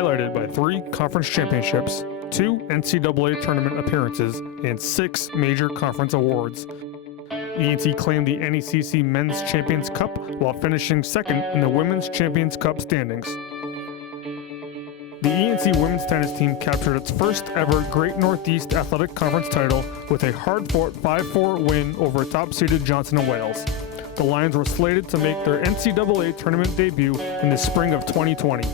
highlighted by 3 conference championships, 2 NCAA tournament appearances, and 6 major conference awards. ENT claimed the NECC Men's Champions Cup while finishing second in the Women's Champions Cup standings. The ENT women's tennis team captured its first ever Great Northeast Athletic Conference title with a hard-fought 5-4 win over top-seeded Johnson & Wales. The Lions were slated to make their NCAA tournament debut in the spring of 2020.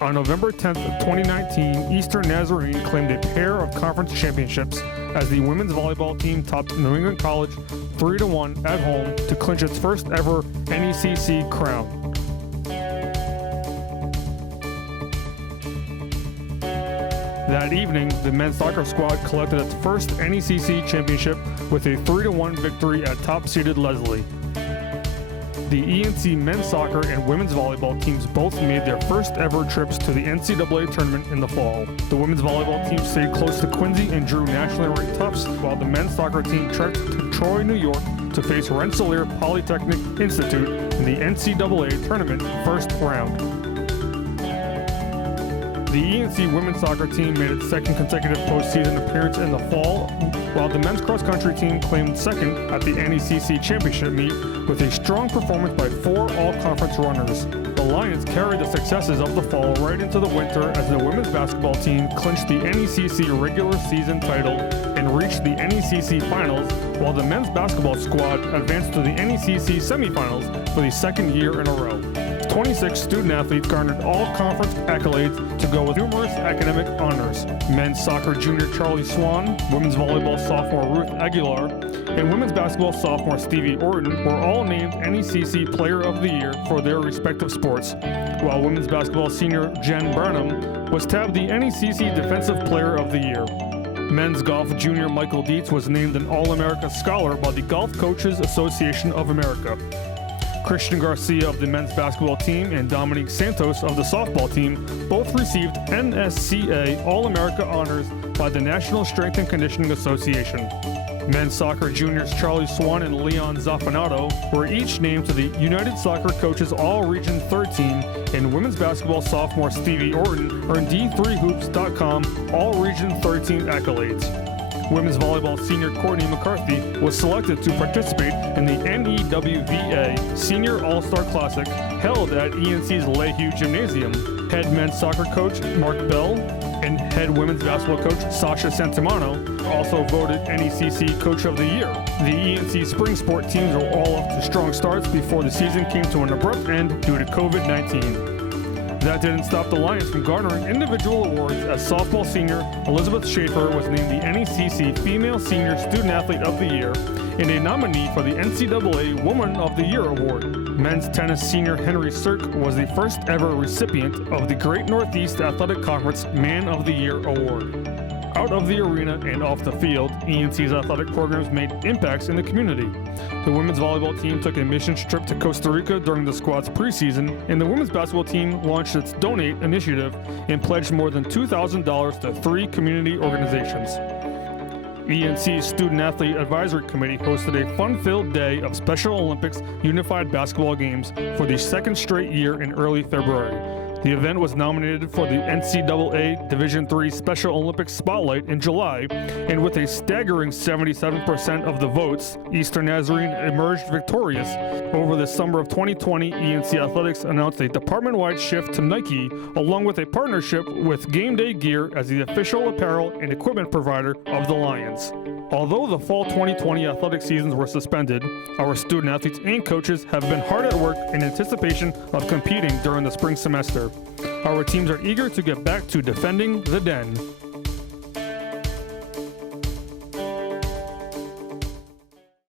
On November 10th of 2019, Eastern Nazarene claimed a pair of conference championships as the women's volleyball team topped New England College 3-1 at home to clinch its first ever NECC crown. That evening, the men's soccer squad collected its first NECC championship with a 3-1 victory at top-seeded Leslie. The ENC men's soccer and women's volleyball teams both made their first ever trips to the NCAA tournament in the fall. The women's volleyball team stayed close to Quincy and drew nationally ranked Tufts, while the men's soccer team trekked to Troy, New York to face Rensselaer Polytechnic Institute in the NCAA tournament first round. The ENC women's soccer team made its second consecutive postseason appearance in the fall, while the men's cross-country team claimed second at the NECC championship meet with a strong performance by 4 all-conference runners. The Lions carried the successes of the fall right into the winter as the women's basketball team clinched the NECC regular season title and reached the NECC finals, while the men's basketball squad advanced to the NECC semifinals for the second year in a row. 26 student-athletes garnered all-conference accolades to go with numerous academic honors. Men's soccer junior Charlie Swan, women's volleyball sophomore Ruth Aguilar, and women's basketball sophomore Stevie Orton were all named NECC Player of the Year for their respective sports, while women's basketball senior Jen Branham was tabbed the NECC Defensive Player of the Year. Men's golf junior Michael Dietz was named an All-America Scholar by the Golf Coaches Association of America. Christian Garcia of the men's basketball team and Dominique Santos of the softball team both received NSCA All-America honors by the National Strength and Conditioning Association. Men's soccer juniors Charlie Swan and Leon Zaffanato were each named to the United Soccer Coaches All-Region Third Team, and women's basketball sophomore Stevie Orton earned D3Hoops.com All-Region Third Team accolades. Women's volleyball senior Courtney McCarthy was selected to participate in the NEWVA Senior All-Star Classic held at ENC's Lehue Gymnasium. Head men's soccer coach Mark Bell and head women's basketball coach Sasha Santimano also voted NECC Coach of the Year. The ENC spring sport teams were all off to strong starts before the season came to an abrupt end due to COVID-19. That didn't stop the Lions from garnering individual awards as softball senior Elizabeth Schaefer was named the NECC Female Senior Student Athlete of the Year and a nominee for the NCAA Woman of the Year award. Men's tennis senior Henry Sirk was the first ever recipient of the Great Northeast Athletic Conference Man of the Year award. Out of the arena and off the field, ENC's athletic programs made impacts in the community. The women's volleyball team took a mission trip to Costa Rica during the squad's preseason, and the women's basketball team launched its Donate initiative and pledged more than $2,000 to 3 community organizations. ENC's Student Athlete Advisory Committee hosted a fun-filled day of Special Olympics Unified Basketball Games for the second straight year in early February. The event was nominated for the NCAA Division III Special Olympics Spotlight in July, and with a staggering 77% of the votes, Eastern Nazarene emerged victorious. Over the summer of 2020, ENC Athletics announced a department-wide shift to Nike, along with a partnership with Game Day Gear as the official apparel and equipment provider of the Lions. Although the fall 2020 athletic seasons were suspended, our student athletes and coaches have been hard at work in anticipation of competing during the spring semester. Our teams are eager to get back to defending the Den.